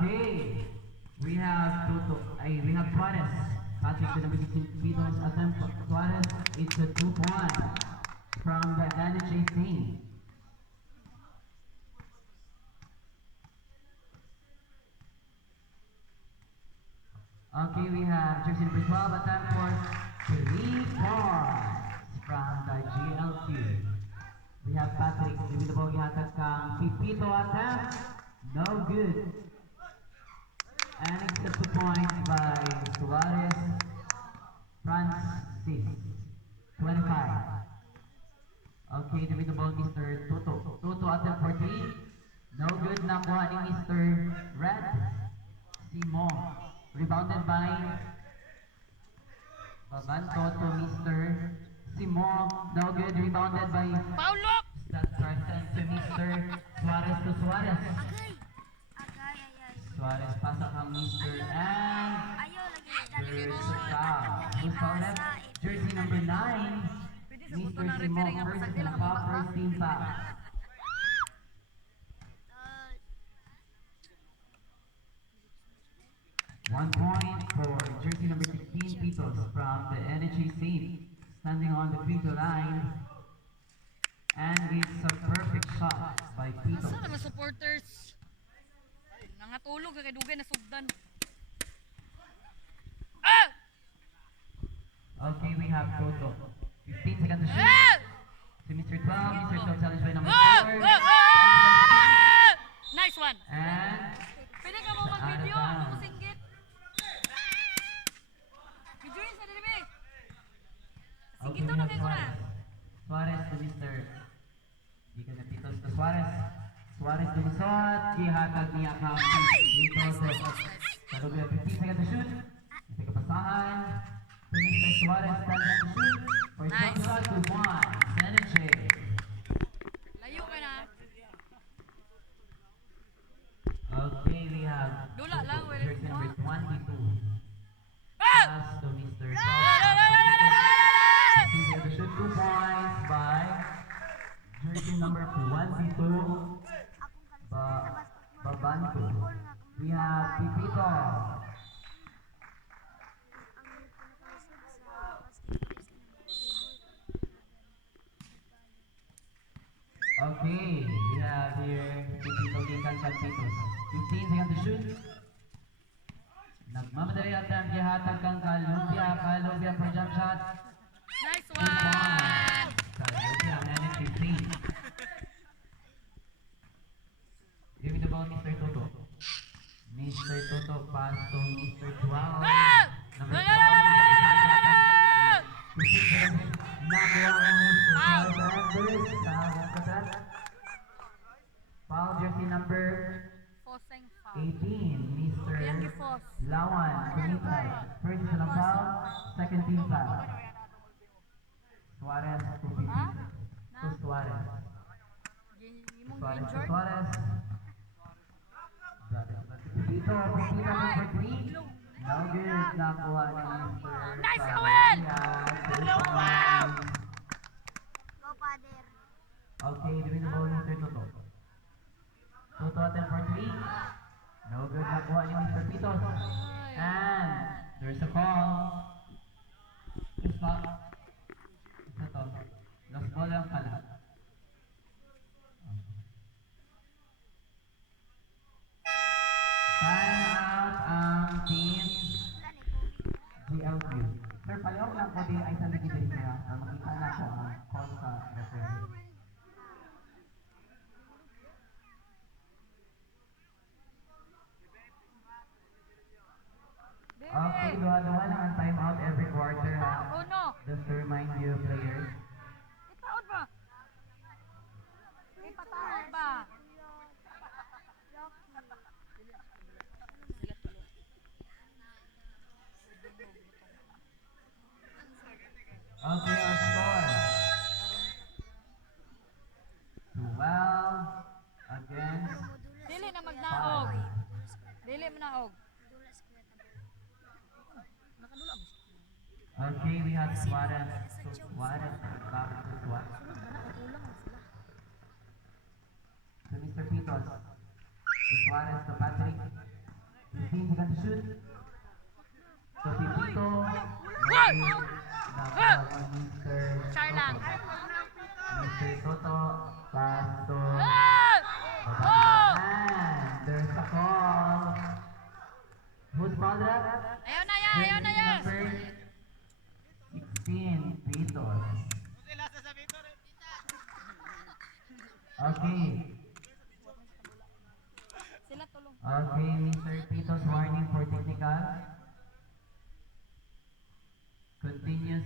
Okay. We have Suarez. Patrick to number 16 Beatles attempt. Suarez, it's a 2-point from the energy team. Okay, we have jersey number 12 attempt for 3 points from the GLQ. We have Patrick with the ball hatag kang Pipito attempt. No good. And it's a 2 points by Suarez Francis. 25. Okay, with the ball Mr. Toto. Toto attempt for 3. No good. Nakuha ni Mr. Red. Simon. Rebounded by Babanto to Mr. Simon. No good. Rebounded by Paulo! That's Carson to Mr. Suarez to Suarez. Suarez pasok ang Mr. and there's a foul. Who's fouled it? Jersey number 9. Mr. Simon first and foul, first team foul. One point for jersey number 16, Pitos from the energy scene, standing on the free throw line. And it's a perfect shot by Pitos. Asa naman supporters? Nangatulog kay dugay na sugdan. Ah! Okay, we have Toto. 15 seconds to shoot. Ah! To Mr. 12, Mr. 12 challenge by number Ah! 4. Ah! Ah! Nice one. And Pwede ka mo mag-video, ano mo singgit? Videoin sa dili. okay, Singgit we to na have kay ko na. Suarez to Mr. Di ka na Pitos to Suarez. Suarez lumusot, gihatag niya kang Pitos. Salog na 15 seconds to shoot. Ito kapasahan. To Mr. Suarez, 10 seconds to shoot. For Nice. shot to 1. Energy. Layo ka na. Okay, we have Dula lang, wala jersey number 22. Ah! Pass to Mr. La, la, la, la, la, la, la, la! He's to shoot 2 points by jersey number 22. Babanto. We have Pipito. Okay, we have here Pipito Gikan Pitos. 15 seconds to shoot. Nagmamadali at ang gihatag kang Kalumpia for jump shot. Nice 2 one. points. Kalumpia and 15. Give me the ball, Mr. Toto. Mr. Toto pass to Mr. 12. Ah! Number La, la, la, la, la, la, la, la, la! 15 seconds. Nakuha ang Mr. Foul. Sanders. Foul jersey number Foseng foul. 18, Mr. Yan gifos. Lawan, Kumitay. First is a foul, second team foul. Suarez to Pipito. Ha? To Suarez. Imong Suarez to injured. Suarez. Pipito number 3. No good. Nakuha ni Mr. Nice, Owen! Wow! Go, Father. Okay, doing the ball Mr. Toto. Toto attempt for 3. No good. Nakuha ni Mr. Pitos. And there's a call. This foul. Ito to. Lost ball lang pala. Time out ang team GLQ. Sir, palihog lang ko din ay sa ligid niya na makita na ko ang call sa referee. Okay, duha-duha lang ang time out every quarter ha. Oh no. Just to remind you players. Itaod ba? Ipataod ba? Okay, our score. 12 against Dili na magnaog. 5. Dili manaog. Okay, we have Suarez. So Suarez, back to Suarez. To Mr. Pitos. To Suarez, to Patrick. 15 seconds to shoot. So, Pipito. Mr. Char lang. Mr. Toto. Pass to... Oh! And there's a call. Who's ball that? Ayaw na yan, ayaw na yan. Number 16, Pitos. Okay. Sila tulong. Okay, Mr. Pitos, warning for technical. Continues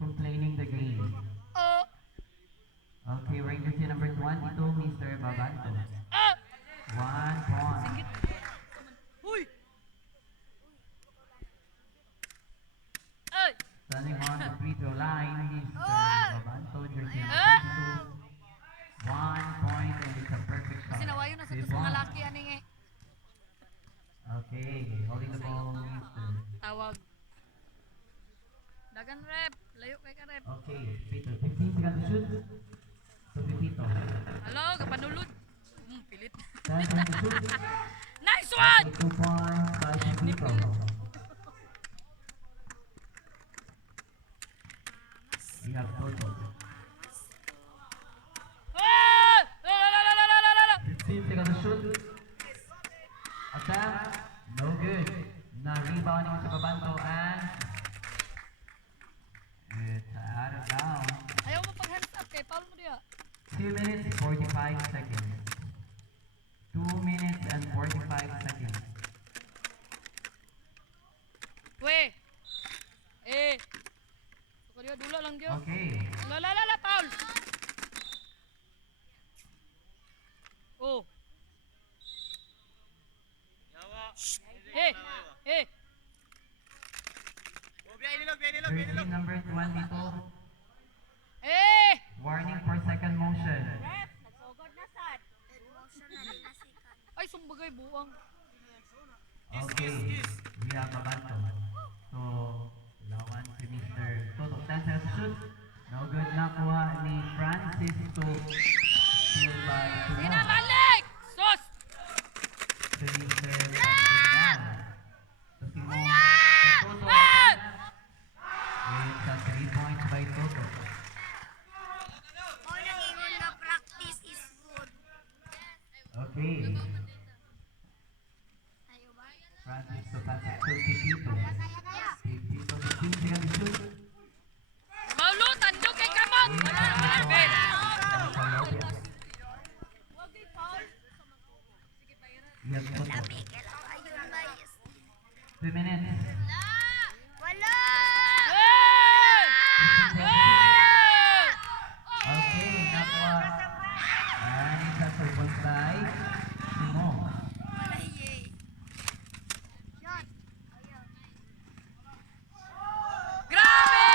complaining the game. Oh! Okay, Rangers in number 22, Mr. Babanto. Oh! 1 point. Huy! Ay! Standing on the free throw line, Mr. Babanto, jersey number 22. 1 point and it's a perfect shot. Sinawayo na sa Three tos mga points. laki aning eh. Okay, holding the ball, Mr. Tawag. Dagan rep. Layo kay ka rep. Okay, Pito, 15 seconds to shoot. So, Pipito. Halo, kapanulod. Pilit. 10 seconds to shoot. Nice one! 2 points by Pipito. We have Toto. Ah! La, la, la, la, la, la, la, la. 15 seconds to shoot. Attempt. No good. Na-rebound naman sa Babanto and it's out of bounds. Ayaw mo pag hands up kay Paul mo diya. 2 minutes 45 seconds. 2 minutes and 45 seconds. We. Eh. Suka dia dula lang dia. Okay. La la la la Paul. Oh. Eh. Eh. Jersey number 22. Eh. Warning for second motion. Nagsugod na sad. Motion na rin nasikan. Ay sumbagay buang. Okay. We have Babanto. So, lawan si Mr. Toto. 10 seconds to shoot. No good na kuha ni Francis to steal by Simon. Sinabalik. Sos. To Mr. Francis. To Simon. To Toto. Ah! It's a 3 points by Toto. O nag-ingon na practice is good. Okay. Tayo ba? Francis to pass it to Pipito. Pipito, 15 seconds to shoot. Maulo tandog kay kamot. Wala wala ben. We have Toto. Bigel ang ayun guys. 2 minutes. Wala! Eh! 15 seconds. Eh! Okay, nakuha. And it's a 2 points by Simon. Wala yay. Shot. Ayun. Grabe!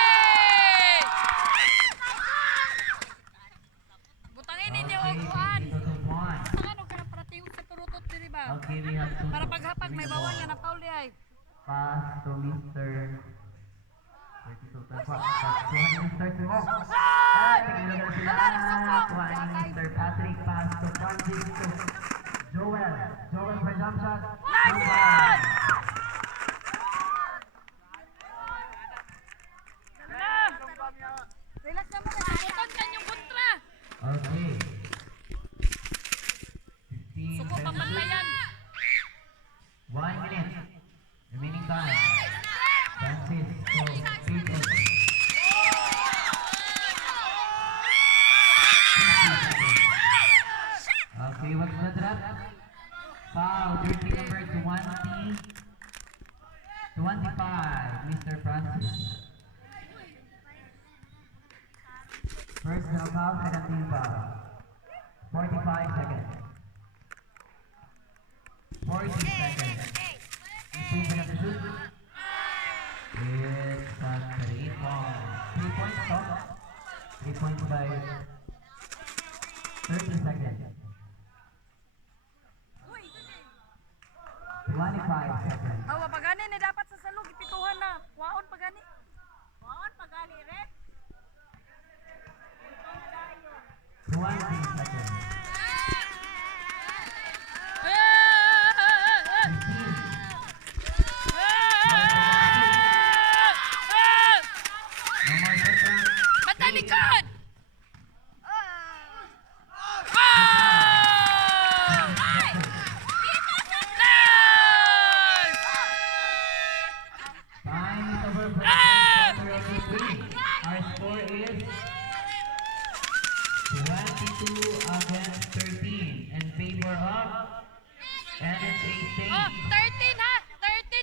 Butangin ninyo og kuan. Pipito to point. Ano ka na para tingog sa turutot diri ba? Okay, we have Toto. Para paghapag may bawal nga na Paul di ay. Pass to Mr. 32 to Kuha ni Mr. Simon. Tignan na sila. Kuha ni Mr. Patrick. Pass to Francis to Joel. Joel for jump shot. Nice No one! Relax naman na sukutan kan yung kontra. Okay. 15 Suko seconds. pamantayan. 1 minute. Remaining time. Francis to Peter. Okay, what's the drop? Foul. Jersey number 25, Mr. Francis. First now foul, second team foul. 45 seconds. 40 seconds. 15 seconds to shoot. It's a 3 point. 3 points stop. 3 points by 30 seconds. 25 seconds. Awa pagani ni dapat sa salog ipituhan na. Waon pagani. Waon pagali red. 20 seconds. Eh! 15 Oh, 30